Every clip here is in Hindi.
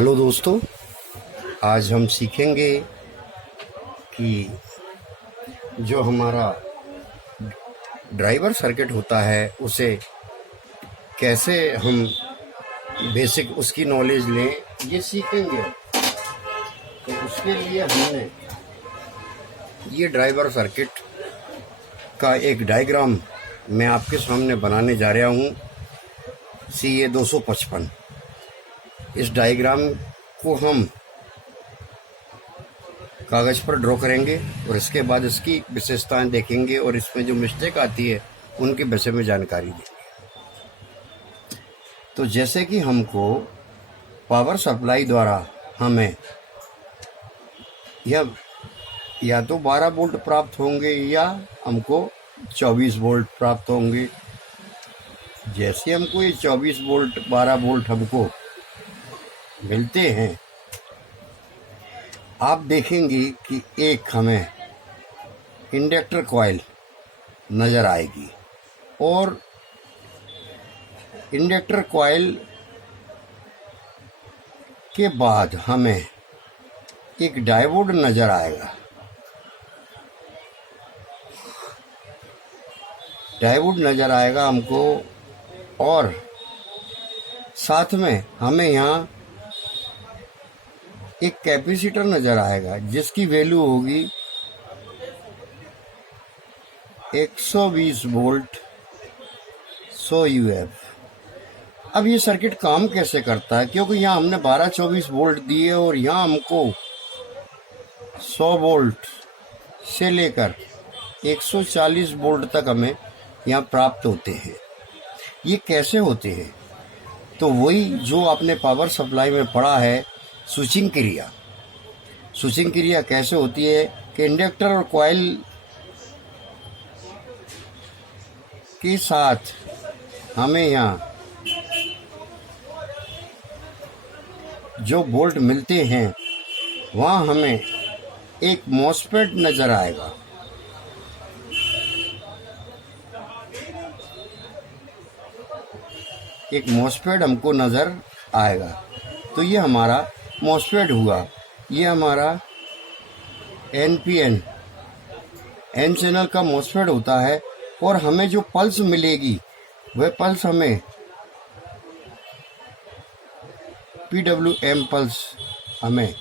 हेलो दोस्तों, आज हम सीखेंगे कि जो हमारा ड्राइवर सर्किट होता है उसे कैसे हम बेसिक उसकी नॉलेज लें, ये सीखेंगे। तो उसके लिए हमने ये ड्राइवर सर्किट का एक डायग्राम मैं आपके सामने बनाने जा रहा हूँ। CA 255 इस डायग्राम को हम कागज़ पर ड्रॉ करेंगे और इसके बाद इसकी विशेषताएं देखेंगे और इसमें जो मिस्टेक आती है उनके विषय में जानकारी देंगे। तो जैसे कि हमको पावर सप्लाई द्वारा हमें या तो 12 वोल्ट प्राप्त होंगे या हमको 24 वोल्ट प्राप्त होंगे। जैसे हमको ये 24 वोल्ट 12 वोल्ट हमको मिलते हैं, आप देखेंगे कि एक हमें इंडक्टर कॉइल नज़र आएगी और इंडक्टर कॉइल के बाद हमें एक डायोड नज़र आएगा। डायोड नज़र आएगा हमको और साथ में हमें यहाँ एक कैपेसिटर नज़र आएगा जिसकी वैल्यू होगी 120 वोल्ट 100 UF। अब ये सर्किट काम कैसे करता है, क्योंकि यहाँ हमने 12-24 वोल्ट दिए और यहाँ हमको 100 वोल्ट से लेकर 140 वोल्ट तक हमें यहाँ प्राप्त होते हैं। ये कैसे होते हैं? तो वही जो आपने पावर सप्लाई में पढ़ा है, स्विचिंग क्रिया। स्विचिंग क्रिया कैसे होती है कि इंडक्टर और कॉइल के साथ हमें यहाँ जो वोल्ट मिलते हैं वहाँ हमें एक मॉसफेट नज़र आएगा। एक मॉसफेट हमको नज़र आएगा। तो ये हमारा मॉसफेट हुआ। ये हमारा NPN N चैनल का मॉसफेट होता है और हमें जो पल्स मिलेगी वह पल्स हमें PWM पल्स हमें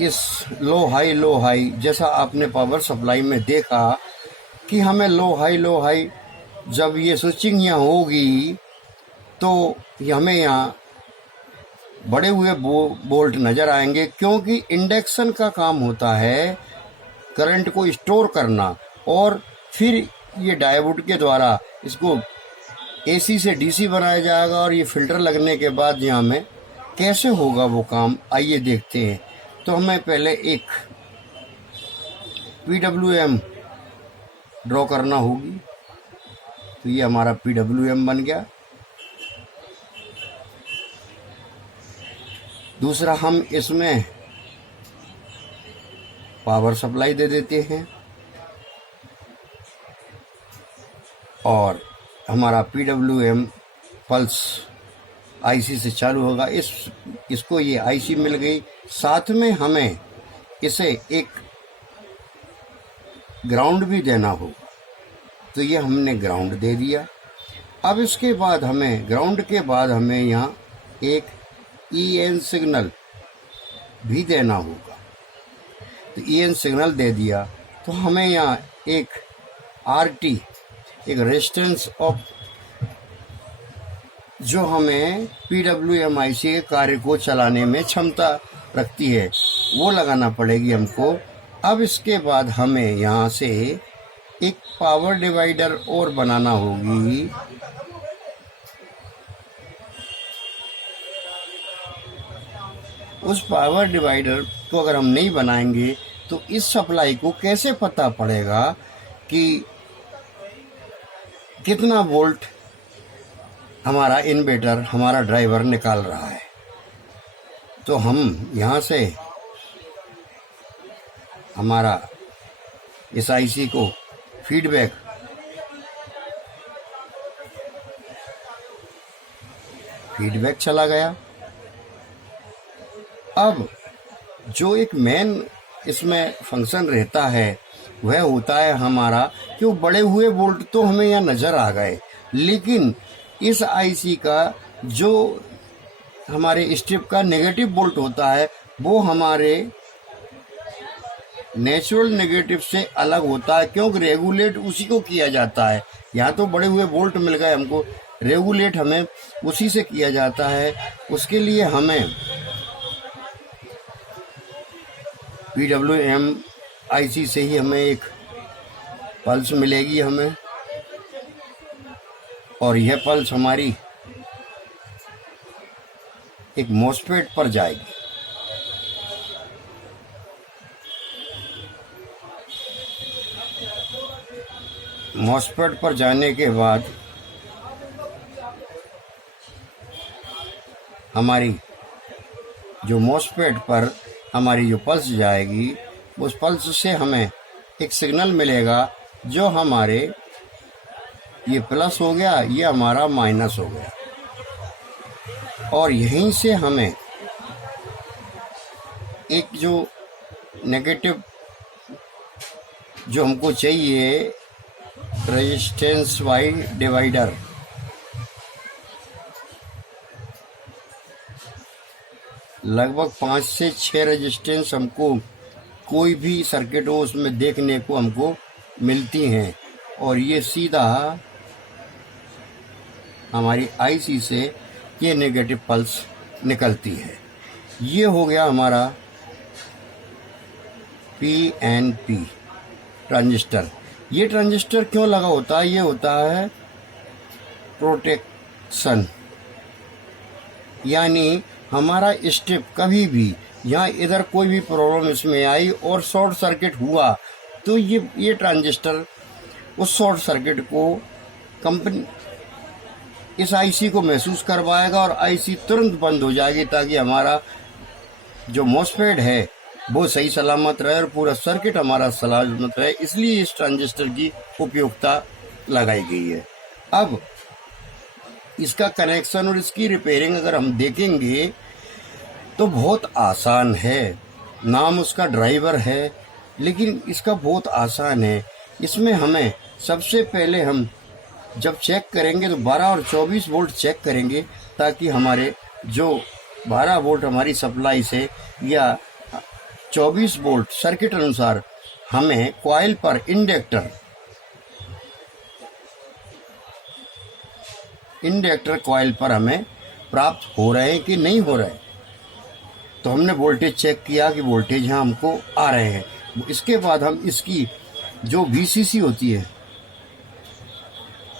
इस लो हाई जैसा आपने पावर सप्लाई में देखा कि हमें लो हाई जब ये स्विचिंग यहाँ होगी तो हमें यहाँ बड़े हुए वोल्ट नज़र आएंगे, क्योंकि इंडक्शन का काम होता है करंट को स्टोर करना और फिर ये डायोड के द्वारा इसको AC से DC बनाया जाएगा और ये फिल्टर लगने के बाद यहाँ में कैसे होगा वो काम, आइए देखते हैं। तो हमें पहले एक PWM ड्रॉ करना होगी। तो ये हमारा PWM बन गया। दूसरा, हम इसमें पावर सप्लाई दे देते हैं और हमारा PWM पल्स IC से चालू होगा। इसको ये IC मिल गई। साथ में हमें इसे एक ग्राउंड भी देना होगा। तो ये हमने ग्राउंड दे दिया। अब इसके बाद हमें ग्राउंड के बाद हमें यहाँ एक EN सिग्नल भी देना होगा। तो EN सिग्नल दे दिया तो हमें यहाँ एक RT, एक रेजिस्टेंस ऑफ जो हमें PWM IC के कार्य को चलाने में क्षमता रखती है, वो लगाना पड़ेगी हमको। अब इसके बाद हमें यहाँ से एक पावर डिवाइडर और बनाना होगी। उस पावर डिवाइडर को अगर हम नहीं बनाएंगे तो इस सप्लाई को कैसे पता पड़ेगा कि कितना वोल्ट हमारा इन्वर्टर, हमारा ड्राइवर निकाल रहा है। तो हम यहाँ से हमारा इस IC को फीडबैक फीडबैक चला गया। अब जो एक मेन इसमें फंक्शन रहता है वह होता है हमारा कि वो बड़े हुए वोल्ट तो हमें यहाँ नज़र आ गए, लेकिन इस आईसी का जो हमारे स्ट्रिप का नेगेटिव वोल्ट होता है वो हमारे नेचुरल नेगेटिव से अलग होता है, क्योंकि रेगुलेट उसी को किया जाता है। यहाँ तो बड़े हुए वोल्ट मिल गए हमको, रेगुलेट हमें उसी से किया जाता है। उसके लिए हमें PWM आईसी से ही हमें एक पल्स मिलेगी हमें, और यह पल्स हमारी एक मॉसफेट पर जाएगी। मॉसफेट पर जाने के बाद हमारी जो मॉसफेट पर हमारी जो पल्स जाएगी, उस पल्स से हमें एक सिग्नल मिलेगा जो हमारे ये प्लस हो गया, ये हमारा माइनस हो गया, और यहीं से हमें एक जो नेगेटिव जो हमको चाहिए रेजिस्टेंस वाई डिवाइडर, लगभग 5 से 6 रेजिस्टेंस हमको कोई भी सर्किट हो उसमें देखने को हमको मिलती हैं, और ये सीधा हमारी आईसी से ये नेगेटिव पल्स निकलती है। ये हो गया हमारा PNP ट्रांजिस्टर। ये ट्रांजिस्टर क्यों लगा होता है? ये होता है प्रोटेक्शन, यानी हमारा स्टेप कभी भी यहाँ इधर कोई भी प्रॉब्लम इसमें आई और शॉर्ट सर्किट हुआ तो ये ट्रांजिस्टर उस शॉर्ट सर्किट को कंपनी इस आईसी को महसूस करवाएगा और आईसी तुरंत बंद हो जाएगी, ताकि हमारा जो मॉसफेट है वो सही सलामत रहे और पूरा सर्किट हमारा सलामत रहे। इसलिए इस ट्रांजिस्टर की उपयोगिता लगाई गई है। अब इसका कनेक्शन और इसकी रिपेयरिंग अगर हम देखेंगे तो बहुत आसान है। नाम उसका ड्राइवर है, लेकिन इसका बहुत आसान है। इसमें हमें सबसे पहले हम जब चेक करेंगे तो 12 और 24 वोल्ट चेक करेंगे, ताकि हमारे जो 12 वोल्ट हमारी सप्लाई से या 24 वोल्ट सर्किट अनुसार हमें कॉइल पर इंडक्टर कॉइल पर हमें प्राप्त हो रहे हैं कि नहीं हो रहे। तो हमने वोल्टेज चेक किया कि वोल्टेज यहाँ हमको आ रहे हैं। इसके बाद हम इसकी जो VCC होती है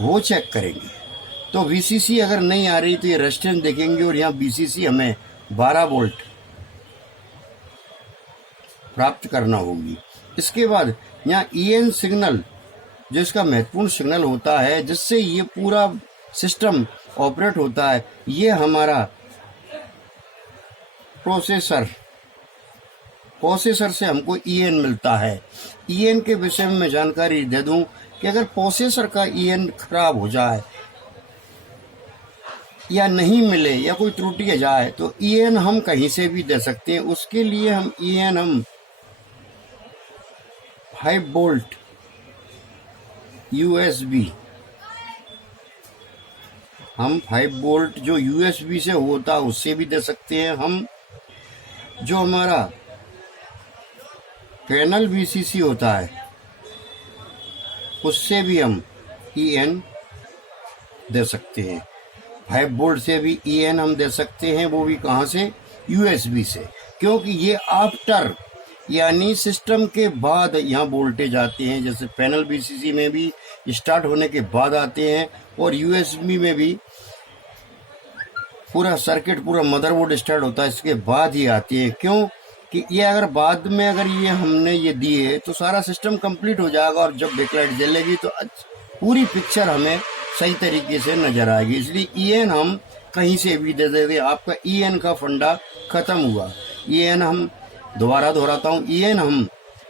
वो चेक करेंगे। तो VCC अगर नहीं आ रही तो ये रेजिस्टेंस देखेंगे और यहाँ VCC हमें 12 वोल्ट प्राप्त करना होगी। इसके बाद यहाँ EN सिग्नल जो इसका महत्वपूर्ण सिग्नल होता है जिससे ये पूरा सिस्टम ऑपरेट होता है, ये हमारा प्रोसेसर से हमको EN मिलता है। EN के विषय में मैं जानकारी दे दूं कि अगर प्रोसेसर का EN खराब हो जाए या नहीं मिले या कोई त्रुटि आ जाए तो EN हम कहीं से भी दे सकते हैं। उसके लिए हम EN 5 वोल्ट USB हम 5 वोल्ट जो USB से होता है उससे भी दे सकते हैं। हम जो हमारा पैनल VCC होता है उससे भी हम EN दे सकते हैं। 5 वोल्ट से भी EN हम दे सकते हैं, वो भी कहाँ से? USB से, क्योंकि ये आफ्टर यानी सिस्टम के बाद यहाँ वोल्टेज आते हैं। जैसे पैनल VCC में भी स्टार्ट होने के बाद आते हैं और USB में भी पूरा सर्किट पूरा मदरबोर्ड स्टार्ट होता है इसके बाद ही आती है। क्यों कि ये अगर बाद में अगर ये हमने ये दिए तो सारा सिस्टम कंप्लीट हो जाएगा और जब बैकलाइट जलेगी तो पूरी पिक्चर हमें सही तरीके से नजर आएगी। इसलिए EN हम कहीं से भी दे देते। आपका EN का फंडा खत्म हुआ। EN हम दोबारा दोहराता हूँ, EN हम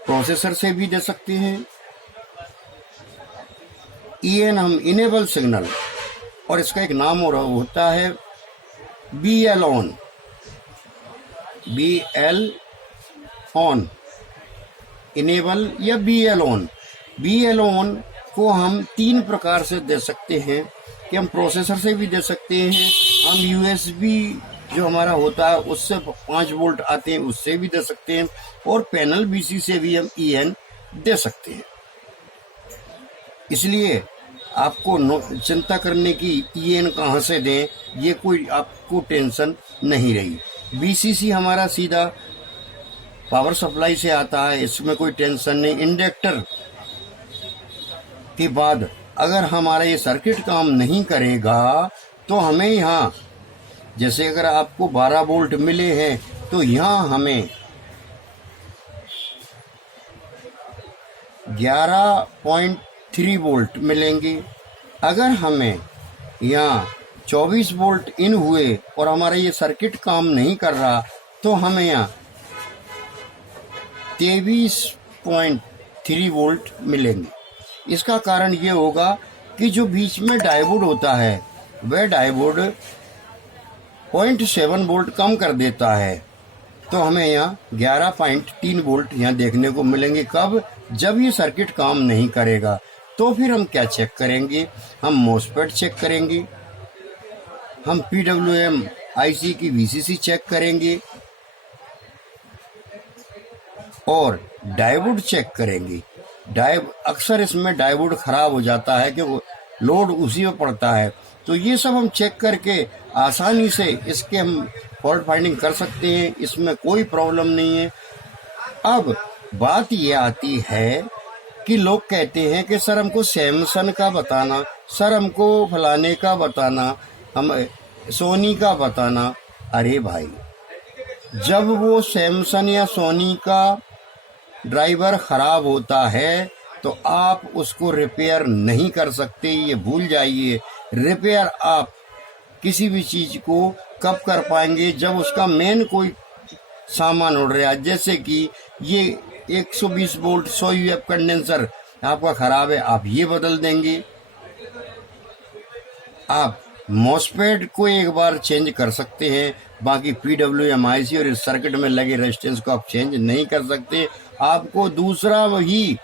प्रोसेसर से भी दे सकते हैं। EN हम इनेबल सिग्नल, और इसका एक नाम और होता है BL ऑन इनेबल या BL ऑन को हम 3 प्रकार से दे सकते हैं कि हम प्रोसेसर से भी दे सकते हैं, हम USB जो हमारा होता है उससे 5 वोल्ट आते हैं उससे भी दे सकते हैं, और पैनल BC से भी हम EN दे सकते हैं। इसलिए आपको चिंता करने की EN कहाँ से दें ये कोई आपको टेंशन नहीं रही। BCC हमारा सीधा पावर सप्लाई से आता है, इसमें कोई टेंशन नहीं। इंडक्टर के बाद अगर हमारा ये सर्किट काम नहीं करेगा तो हमें यहाँ, जैसे अगर आपको 12 वोल्ट मिले हैं तो यहाँ हमें 11.3 वोल्ट मिलेंगे। अगर हमें यहाँ 24 वोल्ट इन हुए और हमारा ये सर्किट काम नहीं कर रहा तो हमें यहाँ 23.3 वोल्ट मिलेंगे। इसका कारण ये होगा कि जो बीच में डायोड होता है वह डायोड 0.7 वोल्ट कम कर देता है, तो हमें यहाँ 11.3 वोल्ट यहाँ देखने को मिलेंगे। कब? जब ये सर्किट काम नहीं करेगा। तो फिर हम क्या चेक करेंगे? हम मॉसफेट चेक करेंगे, हम PWM IC की VCC चेक करेंगे और डायोड चेक करेंगे। अक्सर इसमें डायोड खराब हो जाता है क्योंकि लोड उसी में पड़ता है, तो ये सब हम चेक करके आसानी से इसके हम फॉल्ट फाइंडिंग कर सकते हैं, इसमें कोई प्रॉब्लम नहीं है। अब बात ये आती है कि लोग कहते हैं कि सर हमको सैमसंग का बताना, सर हमको फलाने का बताना, हम सोनी का बताना। अरे भाई, जब वो सैमसंग या सोनी का ड्राइवर खराब होता है तो आप उसको रिपेयर नहीं कर सकते, ये भूल जाइए। रिपेयर आप किसी भी चीज को कब कर पाएंगे? जब उसका मेन कोई सामान उड़ रहा है, जैसे कि ये 120 वोल्ट 100 UF कंडेंसर आपका खराब है, आप ये बदल देंगे। आप मॉसफेट को एक बार चेंज कर सकते हैं, बाकी PWM IC और इस सर्किट में लगे रेजिस्टेंस को आप चेंज नहीं कर सकते। आपको दूसरा वही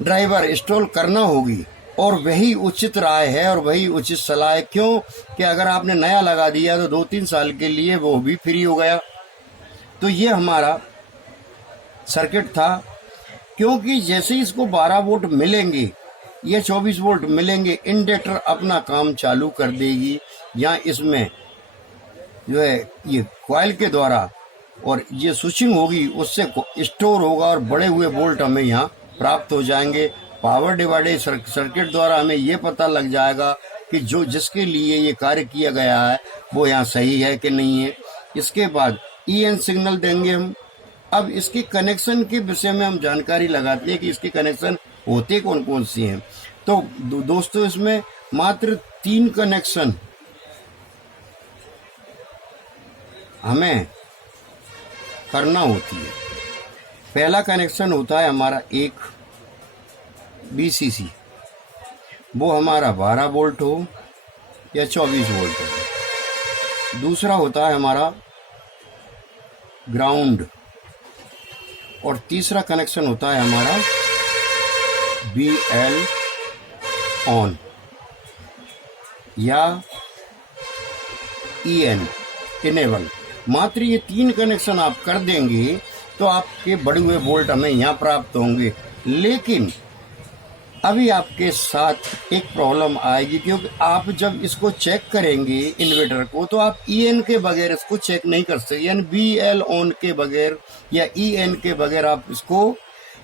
ड्राइवर इंस्टॉल करना होगी और वही उचित राय है और वही उचित सलाह है। क्यों? कि अगर आपने नया लगा दिया तो 2-3 साल के लिए वो भी फ्री हो गया। तो ये हमारा सर्किट था, क्योंकि जैसे ही इसको 12 वोल्ट मिलेंगे या 24 वोल्ट मिलेंगे, इंडक्टर अपना काम चालू कर देगी। यहाँ इसमें जो है ये कॉइल के द्वारा और ये स्विचिंग होगी, उससे स्टोर होगा और बड़े हुए वोल्ट हमें यहाँ प्राप्त हो जाएंगे। पावर डिवाइडर सर्किट द्वारा हमें ये पता लग जाएगा कि जो जिसके लिए ये कार्य किया गया है वो यहाँ सही है कि नहीं है। इसके बाद EN सिग्नल देंगे हम। अब इसके कनेक्शन के विषय में हम जानकारी लगाते हैं कि इसके कनेक्शन होते कौन कौन से हैं। तो दोस्तों, इसमें मात्र 3 कनेक्शन हमें करना होती है। पहला कनेक्शन होता है हमारा एक BCC, वो हमारा 12 वोल्ट हो या 24 वोल्ट हो। दूसरा होता है हमारा ग्राउंड और तीसरा कनेक्शन होता है हमारा BL ऑन या EN इनेबल। मात्र ये 3 कनेक्शन आप कर देंगे तो आपके बढ़े हुए वोल्ट हमें यहाँ प्राप्त होंगे। लेकिन अभी आपके साथ एक प्रॉब्लम आएगी, क्योंकि आप जब इसको चेक करेंगे इन्वर्टर को तो आप EN के बगैर इसको चेक नहीं कर सकते, यानी BL ऑन के बगैर या EN के बगैर आप इसको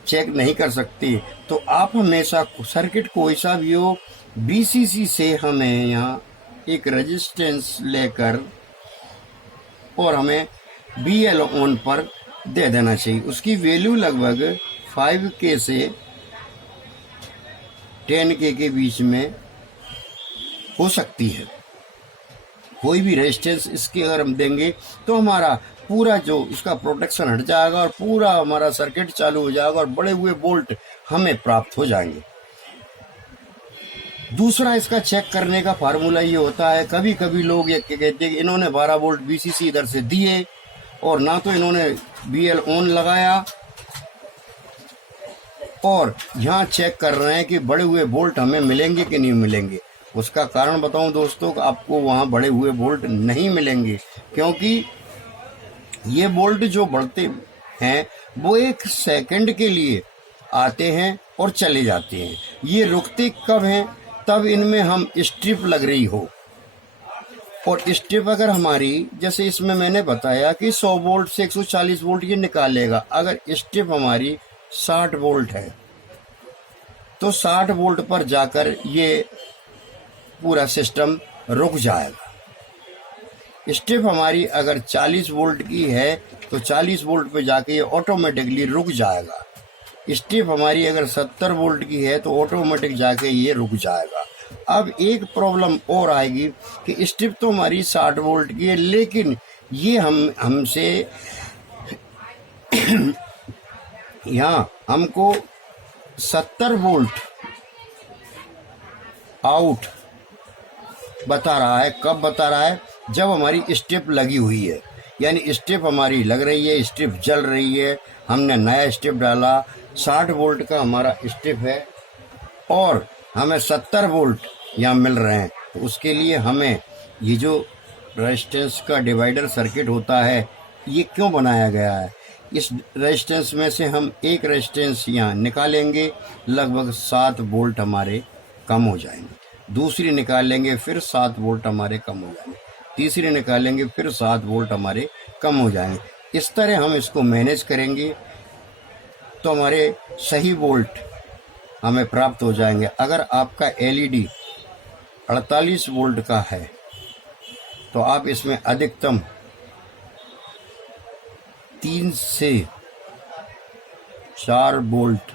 चेक नहीं कर सकते। तो आप हमेशा सर्किट कोई सा भी हो, BCC से हमें यहाँ एक रेजिस्टेंस लेकर और हमें BL ऑन पर दे देना चाहिए। उसकी वैल्यू लगभग 5K से 10K के बीच में हो सकती है। कोई भी रेजिस्टेंस इसके अगर हम देंगे तो हमारा पूरा जो इसका प्रोटेक्शन हट जाएगा और पूरा हमारा सर्किट चालू हो जाएगा और बड़े हुए वोल्ट हमें प्राप्त हो जाएंगे। दूसरा इसका चेक करने का फार्मूला ये होता है, कभी कभी लोग ये कहते हैं कि इन्होंने 12 वोल्ट बीसीसी इधर से दिए और ना तो इन्होंने बीएल ऑन लगाया, और यहाँ चेक कर रहे हैं कि बढ़े हुए वोल्ट हमें मिलेंगे कि नहीं मिलेंगे। उसका कारण बताऊं दोस्तों, आपको वहाँ बढ़े हुए वोल्ट नहीं मिलेंगे, क्योंकि ये वोल्ट जो बढ़ते हैं वो 1 सेकंड के लिए आते हैं और चले जाते हैं। ये रुकते कब हैं? तब इनमें हम स्ट्रिप लग रही हो, और स्ट्रिप अगर हमारी, जैसे इसमें मैंने बताया कि 100 वोल्ट से 140 वोल्ट ये निकालेगा। अगर स्ट्रिप हमारी 60 वोल्ट है तो 60 वोल्ट पर जाकर ये पूरा सिस्टम रुक जाएगा। स्ट्रिप हमारी अगर 40 वोल्ट की है तो 40 वोल्ट पे जाके ये ऑटोमेटिकली रुक जाएगा। स्ट्रिप हमारी अगर 70 वोल्ट की है तो ऑटोमेटिक जाके ये रुक जाएगा। अब एक प्रॉब्लम और आएगी कि स्ट्रिप तो हमारी 60 वोल्ट की है, लेकिन ये हमसे यहाँ हमको 70 वोल्ट आउट बता रहा है। कब बता रहा है? जब हमारी स्ट्रिप लगी हुई है, यानी स्ट्रिप हमारी लग रही है, स्ट्रिप जल रही है, हमने नया स्ट्रिप डाला, 60 वोल्ट का हमारा स्ट्रिप है और हमें 70 वोल्ट यहाँ मिल रहे हैं। तो उसके लिए हमें ये जो रेजिस्टेंस का डिवाइडर सर्किट होता है, ये क्यों बनाया गया है? इस रेजिस्टेंस में से हम एक रेजिस्टेंस यहाँ निकालेंगे, लगभग 7 वोल्ट हमारे कम हो जाएंगे। दूसरी निकालेंगे, फिर 7 वोल्ट हमारे कम हो जाएंगे। तीसरी निकालेंगे, फिर 7 वोल्ट हमारे कम हो जाएंगे। इस तरह हम इसको मैनेज करेंगे तो हमारे सही वोल्ट हमें प्राप्त हो जाएंगे। अगर आपका एलईडी 48 वोल्ट का है तो आप इसमें अधिकतम 3 से 4 वोल्ट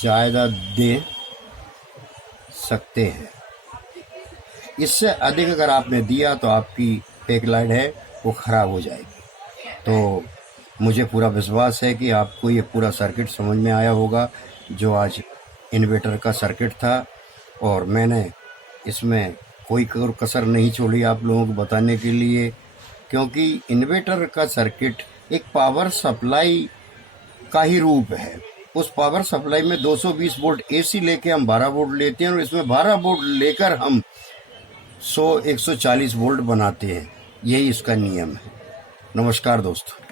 ज़्यादा दे सकते हैं। इससे अधिक अगर आपने दिया तो आपकी बैकलाइट है वो ख़राब हो जाएगी। तो मुझे पूरा विश्वास है कि आपको ये पूरा सर्किट समझ में आया होगा, जो आज इन्वर्टर का सर्किट था, और मैंने इसमें कोई कसर नहीं छोड़ी आप लोगों को बताने के लिए, क्योंकि इन्वर्टर का सर्किट एक पावर सप्लाई का ही रूप है। उस पावर सप्लाई में 220 वोल्ट एसी लेके हम 12 वोल्ट लेते हैं, और इसमें 12 वोल्ट लेकर हम 140 वोल्ट बनाते हैं। यही इसका नियम है। नमस्कार दोस्तों।